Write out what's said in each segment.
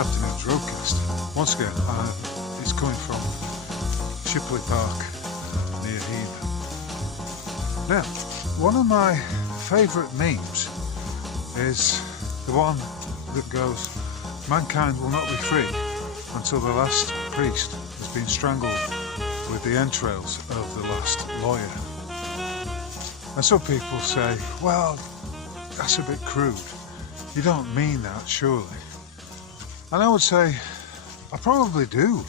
afternoon's roadcast. Once again, it's coming from Shipley Park near Heath. Now, one of my favourite memes is the one that goes, "Mankind will not be free until the last priest has been strangled with the entrails of the last lawyer." And some people say, well, that's a bit crude. You don't mean that, surely. And I would say, I probably do,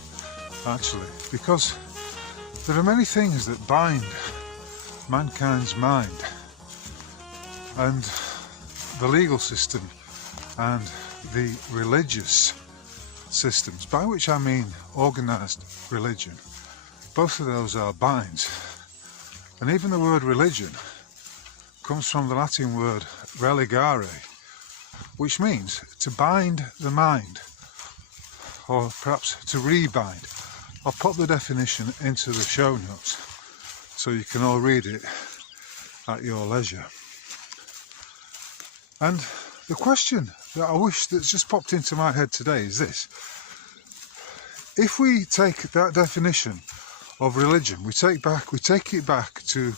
actually, because there are many things that bind mankind's mind, and the legal system and the religious systems, by which I mean organised religion. Both of those are binds. And even the word religion comes from the Latin word religare, which means to bind the mind, or perhaps to rebind. I'll put the definition into the show notes so you can all read it at your leisure. And the question that I wish that's just popped into my head today is this: if we take that definition of religion, we take it back to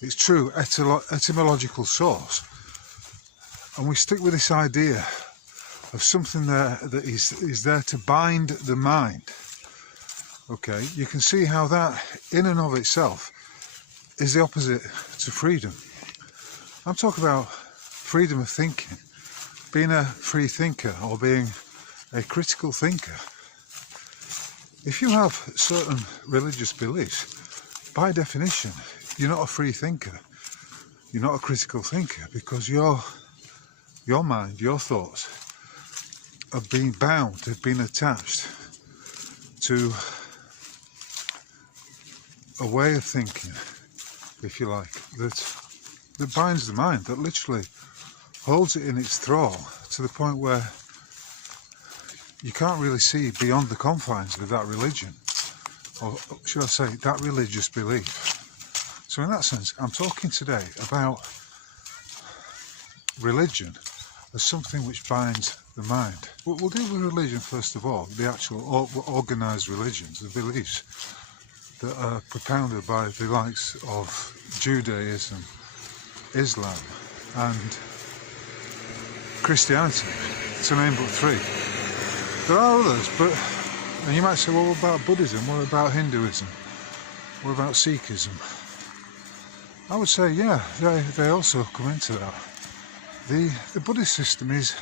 its true etymological source, and we stick with this idea of something there that is there to bind the mind. Okay, you can see how that in and of itself is the opposite to freedom. I'm talking about freedom of thinking, being a free thinker or being a critical thinker. If you have certain religious beliefs, by definition, you're not a free thinker. You're not a critical thinker, because your mind, your thoughts have been bound, have been attached to a way of thinking, if you like, that binds the mind, that literally holds it in its thrall to the point where you can't really see beyond the confines of that religion, or should I say, that religious belief. So in that sense, I'm talking today about religion as something which binds the mind. We'll deal with religion first of all, the actual organised religions, the beliefs that are propounded by the likes of Judaism, Islam and Christianity, to name but three. There are others, and you might say, well, what about Buddhism? What about Hinduism? What about Sikhism? I would say, yeah, they also come into that. The Buddhist system is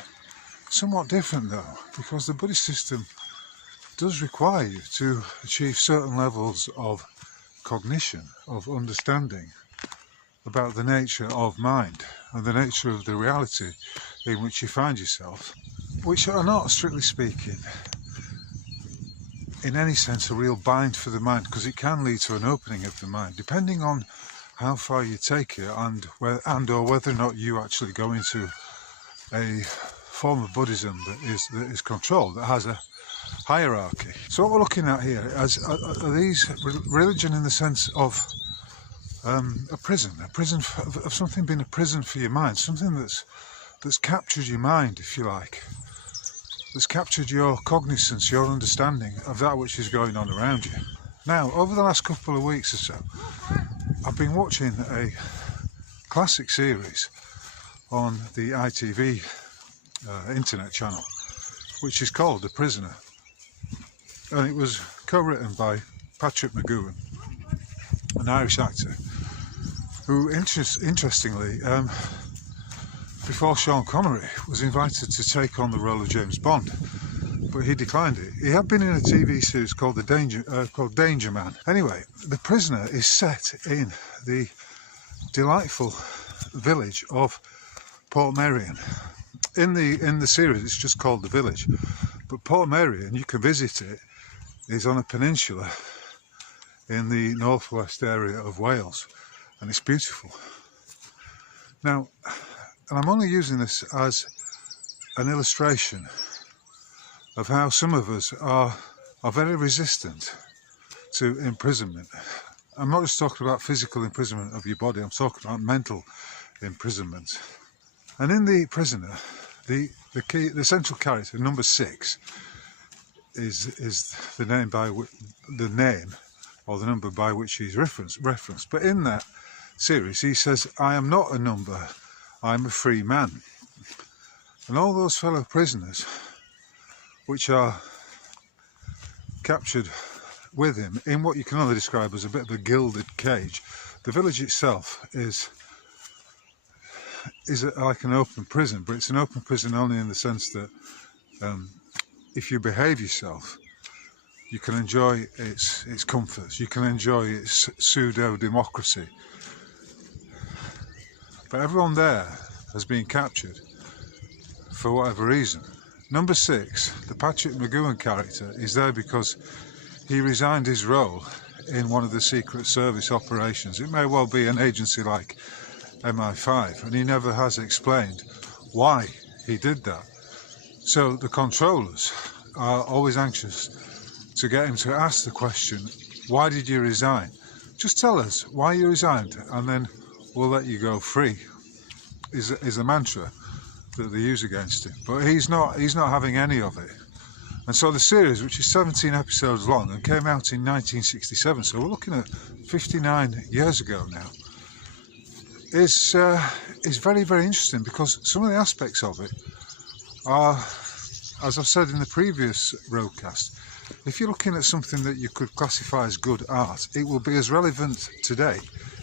somewhat different though, because the Buddhist system does require you to achieve certain levels of cognition, of understanding about the nature of mind and the nature of the reality in which you find yourself, which are not, strictly speaking, in any sense a real bind for the mind, because it can lead to an opening of the mind, depending on how far you take it and or whether or not you actually go into a form of Buddhism that is controlled, that has a hierarchy. So what we're looking at here are these religion in the sense of a prison of something being a prison for your mind, something that's captured your mind, if you like, that's captured your cognizance, your understanding of that which is going on around you. Now, over the last couple of weeks or so, I've been watching a classic series on the ITV internet channel, which is called The Prisoner, and it was co-written by Patrick McGoohan, an Irish actor, who interestingly, before Sean Connery was invited to take on the role of James Bond, but he declined it. He had been in a TV series called Danger Man. Anyway, The Prisoner is set in the delightful village of Portmeirion. In the series, it's just called The Village, but Portmeirion, you can visit it, is on a peninsula in the northwest area of Wales, and it's beautiful. Now, and I'm only using this as an illustration of how some of us are very resistant to imprisonment. I'm not just talking about physical imprisonment of your body, I'm talking about mental imprisonment. And in The Prisoner, the central character, number 6, is the name the name or the number by which he's referenced. But in that series, he says, "I am not a number, I'm a free man." And all those fellow prisoners, which are captured with him in what you can only describe as a bit of a gilded cage. The village itself is like an open prison, but it's an open prison only in the sense that if you behave yourself, you can enjoy its comforts, you can enjoy its pseudo-democracy. But everyone there has been captured for whatever reason. Number 6, the Patrick McGoohan character, is there because he resigned his role in one of the Secret Service operations. It may well be an agency like MI5, and he never has explained why he did that. So the controllers are always anxious to get him to ask the question, why did you resign? Just tell us why you resigned and then we'll let you go free, is a mantra that they use against him. But he's not having any of it. And so the series, which is 17 episodes long and came out in 1967, so we're looking at 59 years ago now, is very, very interesting, because some of the aspects of it are, as I've said in the previous broadcast, if you're looking at something that you could classify as good art, it will be as relevant today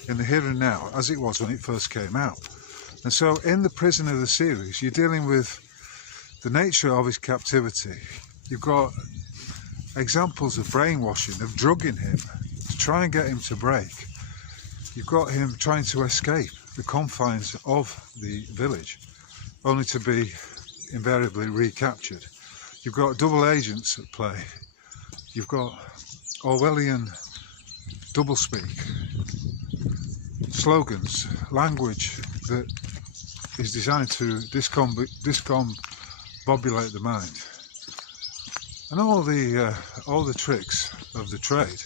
in the here and now as it was when it first came out. And so in The Prisoner of the series, you're dealing with the nature of his captivity. You've got examples of brainwashing, of drugging him to try and get him to break. You've got him trying to escape the confines of the village, only to be invariably recaptured. You've got double agents at play. You've got Orwellian doublespeak, slogans, language that is designed to discombobulate the mind, and all the tricks of the trade.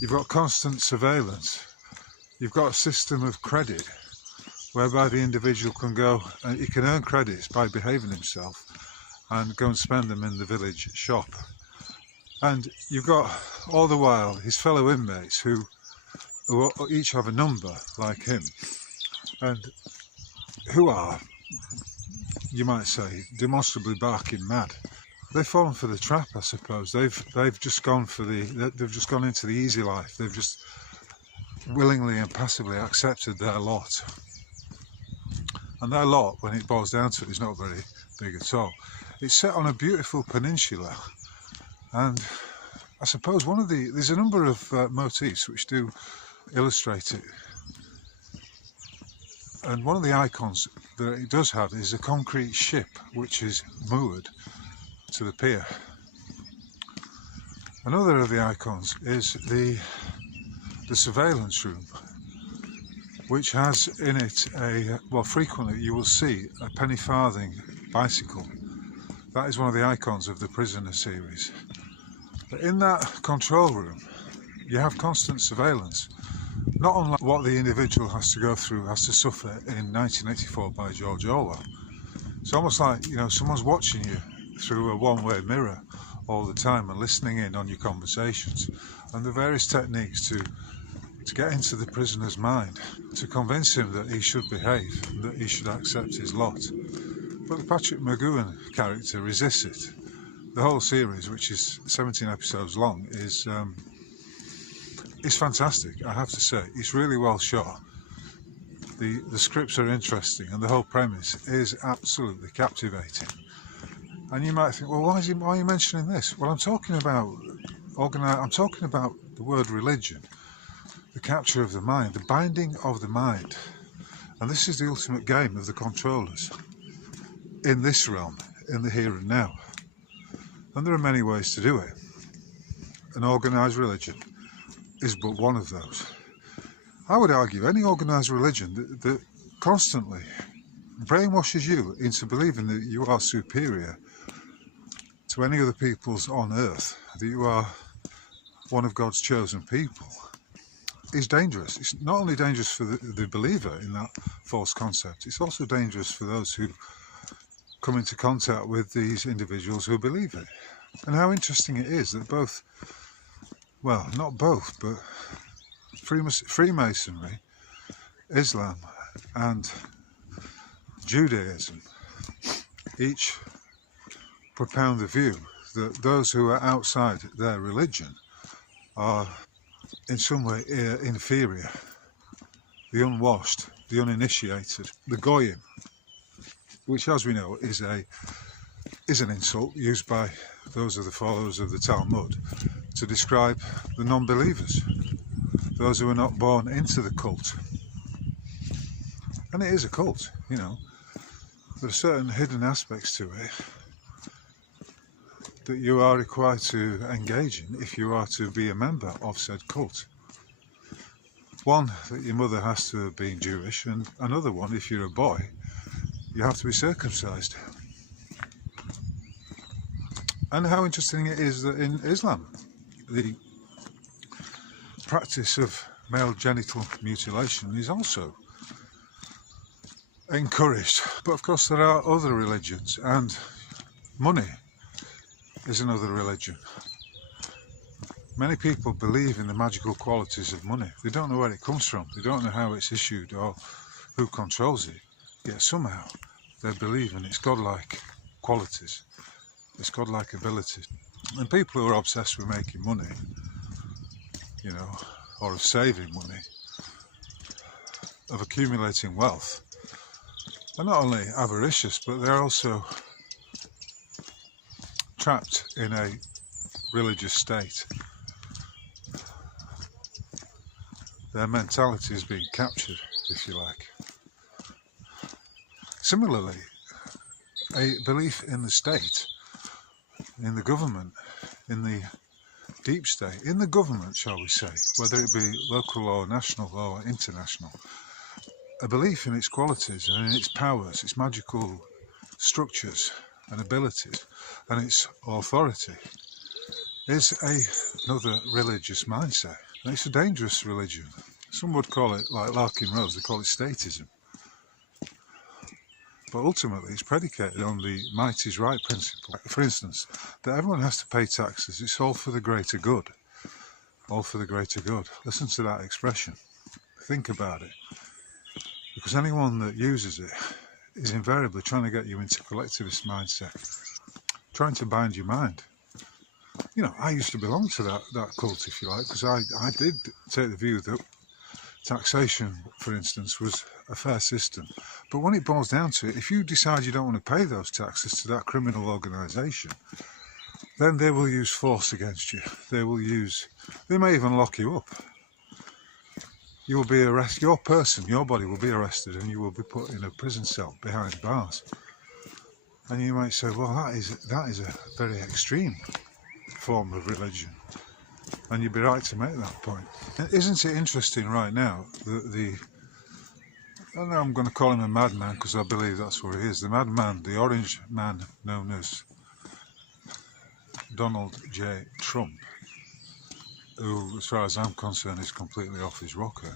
You've got constant surveillance. You've got a system of credit whereby the individual can go and he can earn credits by behaving himself and go and spend them in the village shop. And you've got all the while his fellow inmates who each have a number like him, and who are, you might say, demonstrably barking mad. They've fallen for the trap, I suppose. They've just gone into the easy life. They've just willingly and passively accepted their lot. And their lot, when it boils down to it, is not very big at all. It's set on a beautiful peninsula, and I suppose there's a number of motifs which do illustrate it. And one of the icons that it does have is a concrete ship which is moored to the pier. Another of the icons is the surveillance room, which has in it frequently you will see a penny farthing bicycle. That is one of the icons of the Prisoner series. But in that control room, you have constant surveillance, not unlike what the individual has to suffer in 1984 by George Orwell. It's almost like, someone's watching you through a one-way mirror all the time and listening in on your conversations, and the various techniques to get into the prisoner's mind, to convince him that he should behave, that he should accept his lot. But the Patrick McGoohan character resists it. The whole series, which is 17 episodes long, is fantastic, I have to say. It's really well shot. The scripts are interesting, and the whole premise is absolutely captivating. And you might think, well, why are you mentioning this? Well, I'm talking about the word religion, the capture of the mind, the binding of the mind. And this is the ultimate game of the controllers in this realm, in the here and now. And there are many ways to do it. An organised religion is but one of those. I would argue any organised religion that constantly brainwashes you into believing that you are superior to any other peoples on earth, that you are one of God's chosen people, is dangerous. It's not only dangerous for the believer in that false concept, it's also dangerous for those who come into contact with these individuals who believe it. And how interesting it is that both, well, not both, but Freemasonry, Islam and Judaism each propound the view that those who are outside their religion are in some way inferior, the unwashed, the uninitiated, the goyim, which, as we know, is an insult used by those of the followers of the Talmud to describe the non-believers, those who are not born into the cult. And it is a cult, you know. There are certain hidden aspects to it that you are required to engage in if you are to be a member of said cult. One, that your mother has to have been Jewish, and another one, if you're a boy, you have to be circumcised. And how interesting it is that in Islam, the practice of male genital mutilation is also encouraged. But of course there are other religions, and money is another religion. Many people believe in the magical qualities of money. They don't know where it comes from, they don't know how it's issued or who controls it, yet somehow they believe in its godlike qualities, its godlike abilities. And people who are obsessed with making money, you know, or of saving money, of accumulating wealth, are not only avaricious, but they're also trapped in a religious state. Their mentality is being captured, if you like. Similarly, a belief in the state, in the government, in the deep state, in the government, shall we say, whether it be local or national or international, a belief in its qualities and in its powers, its magical structures and abilities, and its authority, is another religious mindset. And it's a dangerous religion. Some would call it, like Larkin Rose, they call it statism. But ultimately it's predicated on the might is right principle. For instance, that everyone has to pay taxes. It's all for the greater good. All for the greater good. Listen to that expression. Think about it. Because anyone that uses it is invariably trying to get you into collectivist mindset, trying to bind your mind. You know, I used to belong to that cult, if you like, because I did take the view that taxation, for instance, was a fair system. But when it boils down to it, if you decide you don't want to pay those taxes to that criminal organisation, then they will use force against you. They may even lock you up. You will be arrested, your body will be arrested, and you will be put in a prison cell behind bars. And you might say, well, that is a very extreme form of religion. And you'd be right to make that point. Isn't it interesting right now that I don't know, I'm going to call him a madman because I believe that's what he is. The madman, the orange man known as Donald J. Trump, who, as far as I'm concerned, is completely off his rocker,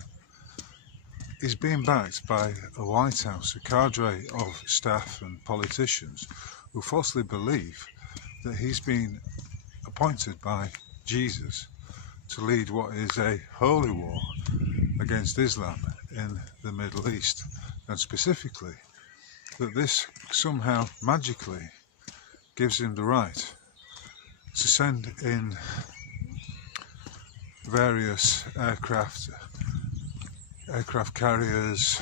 is being backed by a White House, a cadre of staff and politicians who falsely believe that he's been appointed by Jesus to lead what is a holy war against Islam in the Middle East, and specifically that this somehow magically gives him the right to send in various aircraft carriers,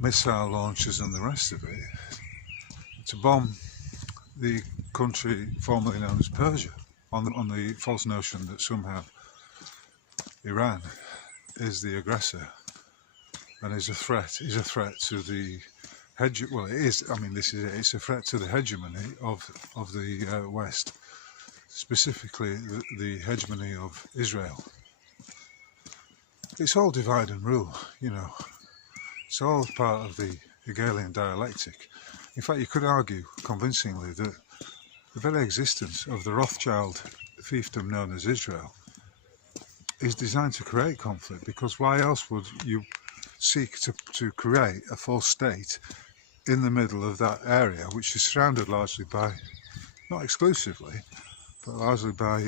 missile launchers and the rest of it to bomb the country formerly known as Persia, on the false notion that somehow Iran is the aggressor and is a threat to the it's a threat to the hegemony of the West, specifically the hegemony of Israel. It's all divide and rule, you know. It's all part of the Hegelian dialectic. In fact, you could argue convincingly that the very existence of the Rothschild fiefdom known as Israel is designed to create conflict, because why else would you seek to create a false state in the middle of that area, which is surrounded largely by not exclusively, but largely by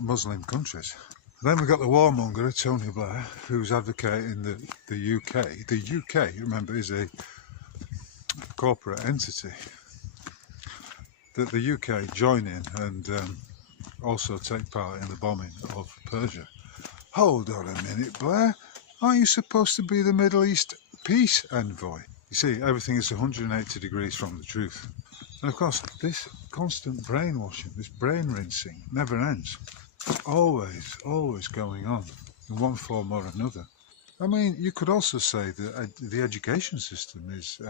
Muslim countries. Then we've got the warmonger, Tony Blair, who's advocating that the UK, remember, is a corporate entity, that the UK join in and also take part in the bombing of Persia. Hold on a minute, Blair. Aren't you supposed to be the Middle East peace envoy? You see, everything is 180 degrees from the truth. And of course, this constant brainwashing, this brain rinsing, never ends. Always going on in one form or another. I mean, you could also say that the education system is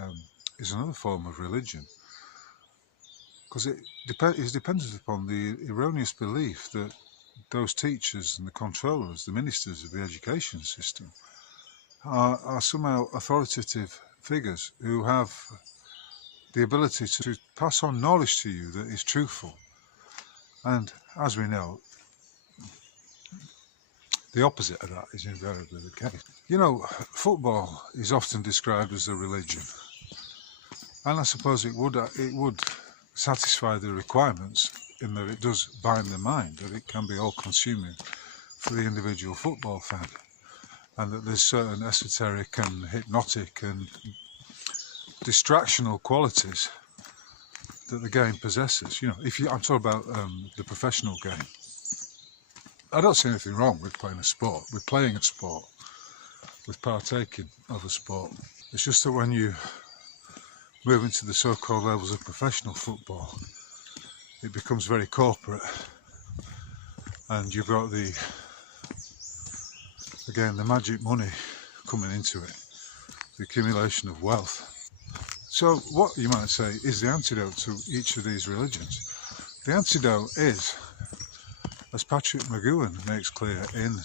another form of religion, because it is dependent upon the erroneous belief that those teachers and the controllers, the ministers of the education system, are somehow authoritative figures who have the ability to pass on knowledge to you that is truthful. And as we know, the opposite of that is invariably the case. You know, football is often described as a religion, and I suppose it would satisfy the requirements in that it does bind the mind, that it can be all-consuming for the individual football fan, and that there's certain esoteric and hypnotic and distractional qualities that the game possesses. You know, I'm talking about the professional game. I don't see anything wrong with playing a sport, with partaking of a sport. It's just that when you move into the so-called levels of professional football, it becomes very corporate, and you've got the magic money coming into it, the accumulation of wealth. So what, you might say, is the antidote to each of these religions? The antidote is, as Patrick McGoohan makes clear in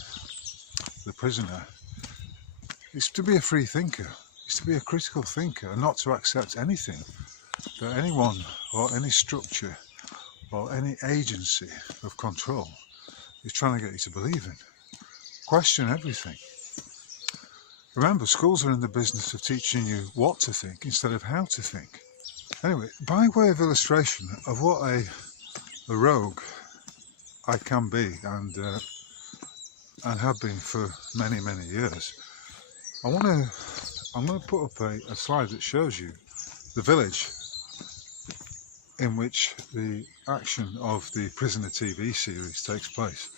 The Prisoner, is to be a free thinker, is to be a critical thinker, and not to accept anything that anyone or any structure or any agency of control is trying to get you to believe in. Question everything. Remember, schools are in the business of teaching you what to think instead of how to think. Anyway, by way of illustration of what a rogue I can be and have been for many years, I'm going to put up a slide that shows you the village in which the action of the Prisoner TV series takes place.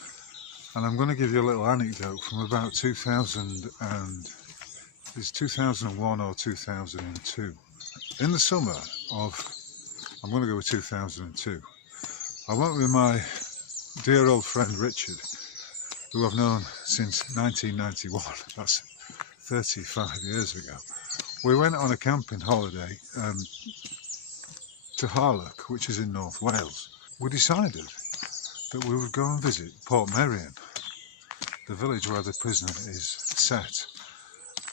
And I'm going to give you a little anecdote from about 2001 or 2002. In the summer of, I'm going to go with 2002, I went with my dear old friend Richard, who I've known since 1991, that's 35 years ago. We went on a camping holiday to Harloch, which is in North Wales. We decided that we would go and visit Portmeirion, the village where the prisoner is set.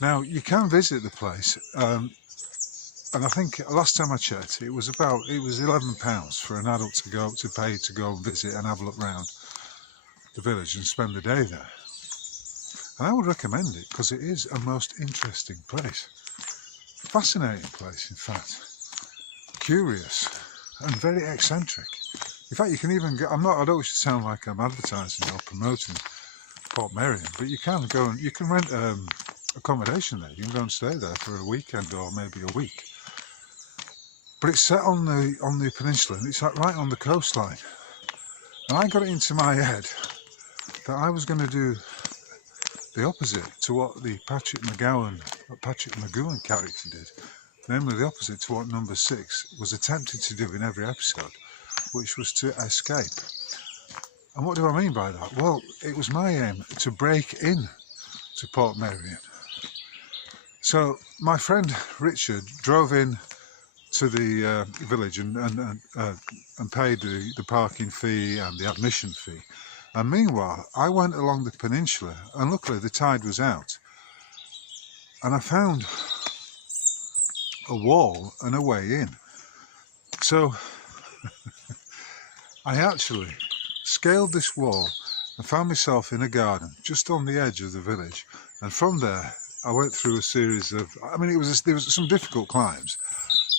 Now, you can visit the place, and I think last time I checked, it was £11 for an adult to pay to go and visit and have a look round the village and spend the day there. And I would recommend it because it is a most interesting place, fascinating place, in fact, curious and very eccentric. In fact, you can even get, I don't wish to sound like I'm advertising or promoting Portmeirion, but you can go and you can rent accommodation there. You can go and stay there for a weekend or maybe a week. But it's set on the peninsula, and it's like right on the coastline. And I got it into my head that I was going to do the opposite to what the Patrick McGoohan character did, namely the opposite to what Number 6 was attempting to do in every episode, which was to escape. And what do I mean by that? Well, it was my aim to break in to Portmeirion. So my friend Richard drove in to the village and paid the parking fee and the admission fee. And meanwhile, I went along the peninsula, and luckily the tide was out, and I found a wall and a way in. So I actually scaled this wall and found myself in a garden just on the edge of the village. And from there, I went through a series of, there was some difficult climbs,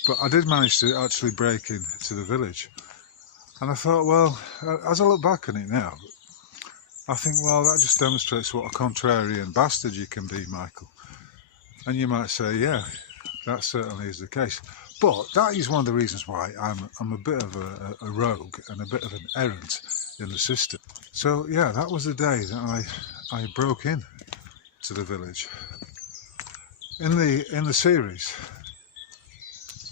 but I did manage to actually break into the village. And I thought, well, as I look back on it now, I think, well, that just demonstrates what a contrarian bastard you can be, Michael. And you might say, yeah, that certainly is the case. But that is one of the reasons why I'm a bit of a rogue and a bit of an errant in the system. So yeah, that was the day that I broke in to the village. In the series,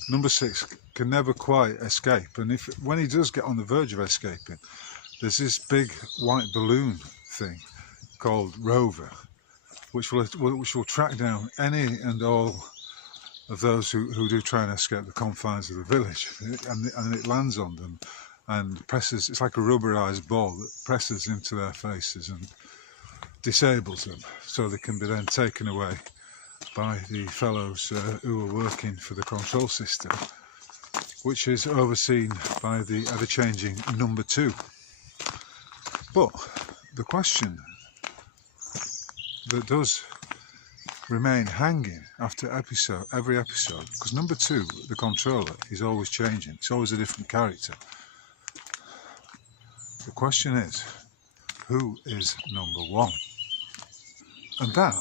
number 6 can never quite escape, and when he does get on the verge of escaping, there's this big white balloon thing called Rover, which will track down any and all of those who do try and escape the confines of the village, and it lands on them and presses. It's like a rubberized ball that presses into their faces and disables them, so they can be then taken away by the fellows who are working for the control system, which is overseen by the ever-changing number 2. But the question that does remain hanging after every episode, because number 2, the controller, is always changing. It's always a different character. The question is, who is number 1? And that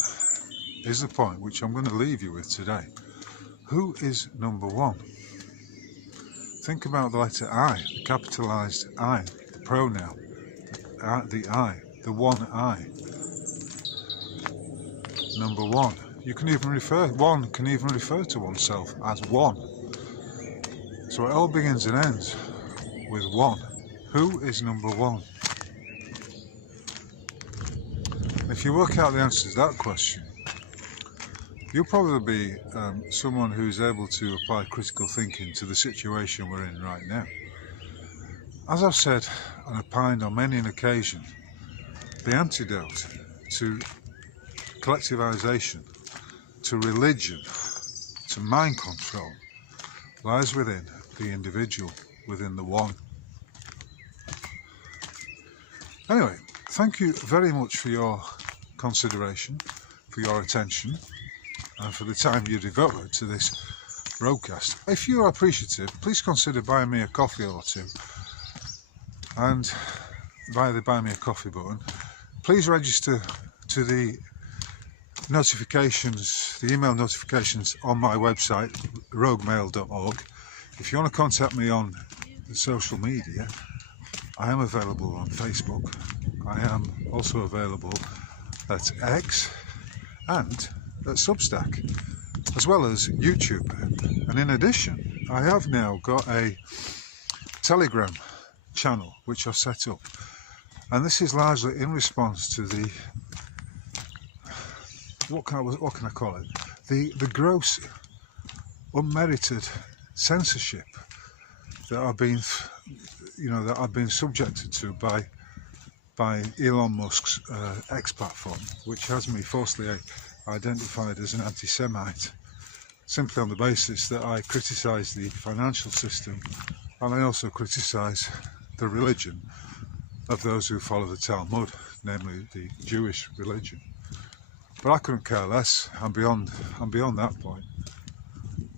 is the point which I'm going to leave you with today. Who is number 1? Think about the letter I, the capitalised I, the pronoun, the I, the one I. Number 1. One can even refer to oneself as one. So it all begins and ends with 1. Who is number 1? If you work out the answer to that question, you'll probably be someone who's able to apply critical thinking to the situation we're in right now. As I've said and opined on many an occasion, the antidote to collectivisation, to religion, to mind control, lies within the individual, within the one. Anyway, thank you very much for your consideration, for your attention, and for the time you devoted to this broadcast. If you are appreciative, please consider buying me a coffee or two, and via the Buy Me a Coffee button, please register to the notifications, the email notifications on my website, roguemail.org. If you want to contact me on the social media, I am available on Facebook. I am also available at X and at Substack, as well as YouTube. And in addition, I have now got a Telegram channel which I've set up, and this is largely in response to the what can I call it? The gross, unmerited censorship that I've been subjected to by Elon Musk's X platform, which has me falsely identified as an anti-Semite, simply on the basis that I criticise the financial system, and I also criticise the religion of those who follow the Talmud, namely the Jewish religion. But I couldn't care less. I'm beyond that point.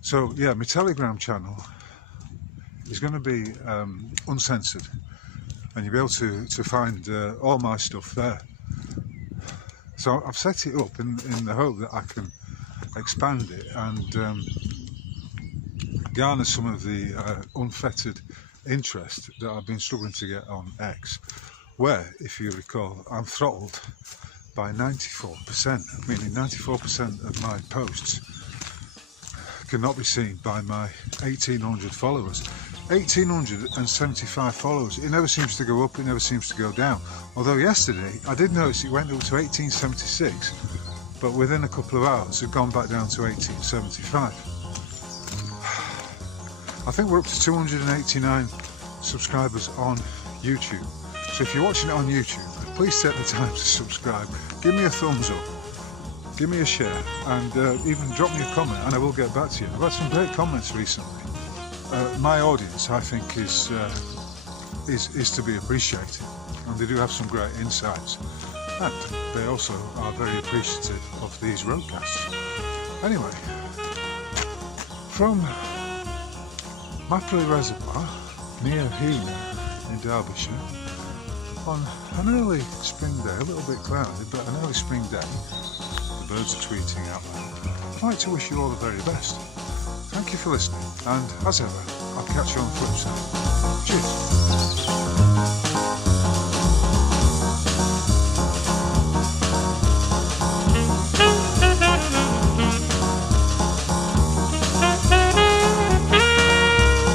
So yeah, my Telegram channel is going to be uncensored, and you'll be able to find all my stuff there. So I've set it up in the hope that I can expand it and garner some of the unfettered interest that I've been struggling to get on X, where, if you recall, I'm throttled by 94%, meaning 94% of my posts cannot be seen by my 1,800 followers. 1,875 followers. It never seems to go up, it never seems to go down. Although yesterday I did notice it went up to 1,876, but within a couple of hours it's gone back down to 1,875. I think we're up to 289 subscribers on YouTube. So if you're watching it on YouTube, please take the time to subscribe. Give me a thumbs up, give me a share, and even drop me a comment, and I will get back to you. I've had some great comments recently. My audience, I think, is to be appreciated, and they do have some great insights, and they also are very appreciative of these roadcasts. Anyway, from Mapley Reservoir near Heanor in Derbyshire on an early spring day, a little bit cloudy, but an early spring day. The birds are tweeting out loud. I'd like to wish you all the very best. Thank you for listening, and as ever, I'll catch you on the flip side. Cheers.